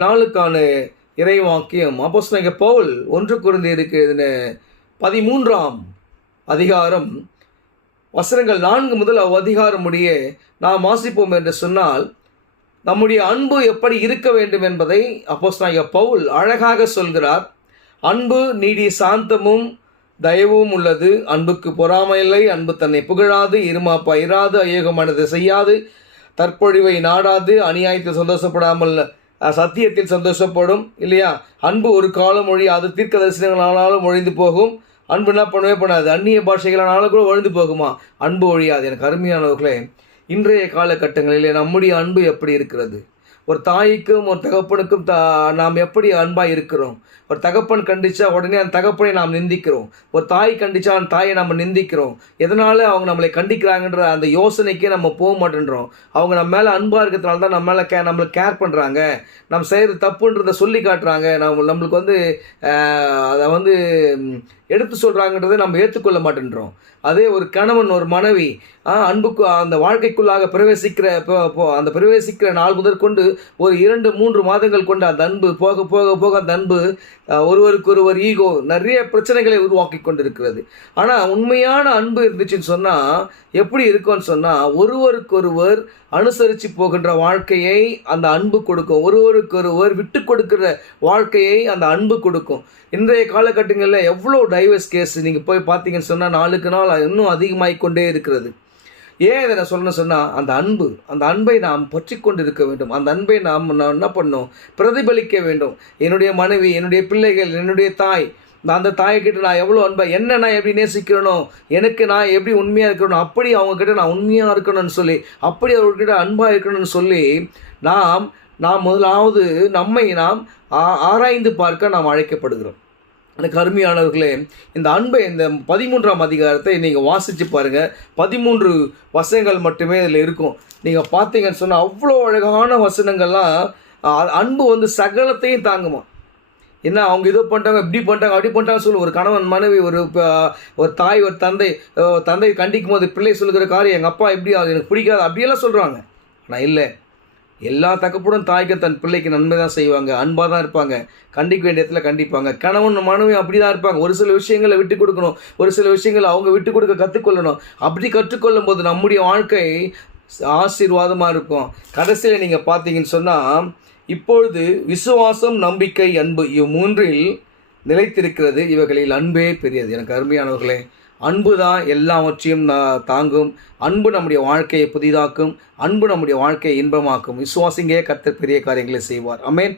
நாளுக்கான இறைவாக்கியம் அப்போஸ்தலனாகிய பவுல் 1 கொரிந்தியருக்கு எழுதின 13ஆம் அதிகாரம் வசனங்கள் 4 முதல் அதிகாரம் முடிய நாம் வாசிப்போம் என்று சொன்னால், நம்முடைய அன்பு எப்படி இருக்க வேண்டும் என்பதை அப்போஸ்தலனாகிய பவுல் அழகாக சொல்கிறார். அன்பு நீடிய சாந்தமும் தயவும் உள்ளது, அன்புக்கு பொறாமை இல்லை, அன்பு தன்னை புகழாது, இருமாப்பா இராது, ஐயோகமானதை செய்யாது, தற்பொழிவை நாடாது, அநியாயத்தில் சந்தோஷப்படாமல் சத்தியத்தில் சந்தோஷப்படும். இல்லையா? அன்பு ஒரு காலம் ஒழியாது, தீர்க்க தரிசனங்களானாலும் ஒழிந்து போகும். அன்பு என்ன பண்ணவே பண்ணாது, அந்நிய பாஷைகளானாலும் கூட ஒழிந்து போகுமா, அன்பு ஒழியாது. எனக்கு அருமையானவர்களே, இன்றைய காலகட்டங்களிலே நம்முடைய அன்பு எப்படி இருக்கிறது? ஒரு தாய்க்கும் ஒரு தகப்பனுக்கும் நாம் எப்படி அன்பாக இருக்கிறோம்? ஒரு தகப்பன் கண்டிச்சா உடனே அந்த தகப்பனை நாம் நிந்திக்கிறோம். ஒரு தாய் கண்டிச்சா அந்த தாயை நம்ம நிந்திக்கிறோம். எதனால அவங்க நம்மளை கண்டிக்கிறாங்கன்ற அந்த யோசனைக்கே நம்ம போக மாட்டேன்றோம். அவங்க நம்ம மேலே அன்பாக இருக்கிறதுனால தான் நம்ம மேலே நம்மளை கேர் பண்ணுறாங்க, நம்ம செய்கிறது தப்புன்றதை சொல்லி காட்டுறாங்க, நம்மளுக்கு அதை எடுத்து சொல்கிறாங்கன்றதை நம்ம ஏற்றுக்கொள்ள மாட்டேன்றோம். அதே ஒரு கணவன் ஒரு மனைவி அன்புக்கு அந்த வாழ்க்கைக்குள்ளாக அந்த பிரவேசிக்கிற நாள் முதற்கொண்டு ஒரு 2-3 மாதங்கள் கொண்டு அந்த அன்பு போக போக போக அந்த அன்பு ஒருவருக்கு ஒருவர் ஈகோ நிறைய பிரச்சனைகளை உருவாக்கி கொண்டிருக்கிறது. ஆனால் உண்மையான அன்பு இருந்துச்சுன்னு சொன்னால் எப்படி இருக்கும்னு சொன்னால், ஒருவருக்கொருவர் அனுசரித்து போகின்ற வாழ்க்கையை அந்த அன்பு கொடுக்கும். ஒருவருக்கொருவர் விட்டு கொடுக்கிற வாழ்க்கையை அந்த அன்பு கொடுக்கும். இன்றைய காலகட்டங்களில் எவ்வளோ டைவர்ஸ் கேஸ் நீங்கள் போய் பார்த்தீங்கன்னு சொன்னால் நாளுக்கு நாள் இன்னும் அதிகமாகிக் கொண்டே இருக்கிறது. ஏன் இதை நான் சொல்லணும்னு சொன்னால், அந்த அன்பை நாம் பற்றி கொண்டு இருக்க வேண்டும். அந்த அன்பை நாம் என்ன பண்ணணும், பிரதிபலிக்க வேண்டும். என்னுடைய மனைவி, என்னுடைய பிள்ளைகள், என்னுடைய தாய், அந்த தாய்கிட்ட நான் எவ்வளோ அன்பை நான் எப்படி நேசிக்கிறனோ, எனக்கு நான் எப்படி உண்மையாக இருக்கணும், அப்படி அவங்கக்கிட்ட நான் உண்மையாக இருக்கணும்னு சொல்லி, அப்படி அவர்கிட்ட அன்பாக இருக்கணும்னு சொல்லி நாம் முதலாவது நம்மை நாம் ஆராய்ந்து பார்க்க நாம் அழைக்கப்படுகிறோம். எனக்கு அருமையானவர்களே, இந்த அன்பை இந்த 13ஆம் அதிகாரத்தை நீங்கள் வாசித்து பாருங்கள். 13 வசனங்கள் மட்டுமே இதில் இருக்கும். நீங்கள் பார்த்தீங்கன்னு சொன்னால் அவ்வளோ அழகான வசனங்கள்லாம். அன்பு சகலத்தையும் தாங்குமா. என்ன அவங்க இதோ பண்ணிட்டாங்க, இப்படி பண்ணிட்டாங்க, அப்படி பண்ணிட்டாங்க சொல்லு. ஒரு கணவன் மனைவி, ஒரு தாய், ஒரு தந்தை கண்டிக்கும் போது பிள்ளை சொல்லுகிற காரியம், எங்கள் அப்பா இப்படி எனக்கு பிடிக்காது அப்படியெல்லாம் சொல்கிறாங்க. ஆனால் இல்லை, எல்லா தகப்பனும் தாய்க்கு தன் பிள்ளைக்கு நன்மை தான் செய்வாங்க, அன்பாக தான் இருப்பாங்க, கண்டிக்க வேண்டிய இடத்துல கண்டிப்பாங்க. கணவன் மனைவி அப்படி தான் இருப்பாங்க. ஒரு சில விஷயங்களை விட்டு கொடுக்கணும், ஒரு சில விஷயங்களை அவங்க விட்டு கொடுக்க கற்றுக்கொள்ளணும். அப்படி கற்றுக்கொள்ளும் போது நம்முடைய வாழ்க்கை ஆசீர்வாதமாக இருக்கும். கடைசியில் நீங்கள் பார்த்தீங்கன்னு சொன்னால், இப்பொழுது விசுவாசம், நம்பிக்கை, அன்பு இவ்3இல் நிலைத்திருக்கிறது, இவைகளில் அன்பே பெரியது. எனக்கு அருமையானவர்களே, அன்பு தான் எல்லாவற்றையும் தாங்கும். அன்பு நம்முடைய வாழ்க்கையை புதிதாக்கும். அன்பு நம்முடைய வாழ்க்கையை இன்பமாக்கும். விசுவாசிங்கே கர்த்தர் பெரிய காரியங்களை செய்வார். ஆமென்.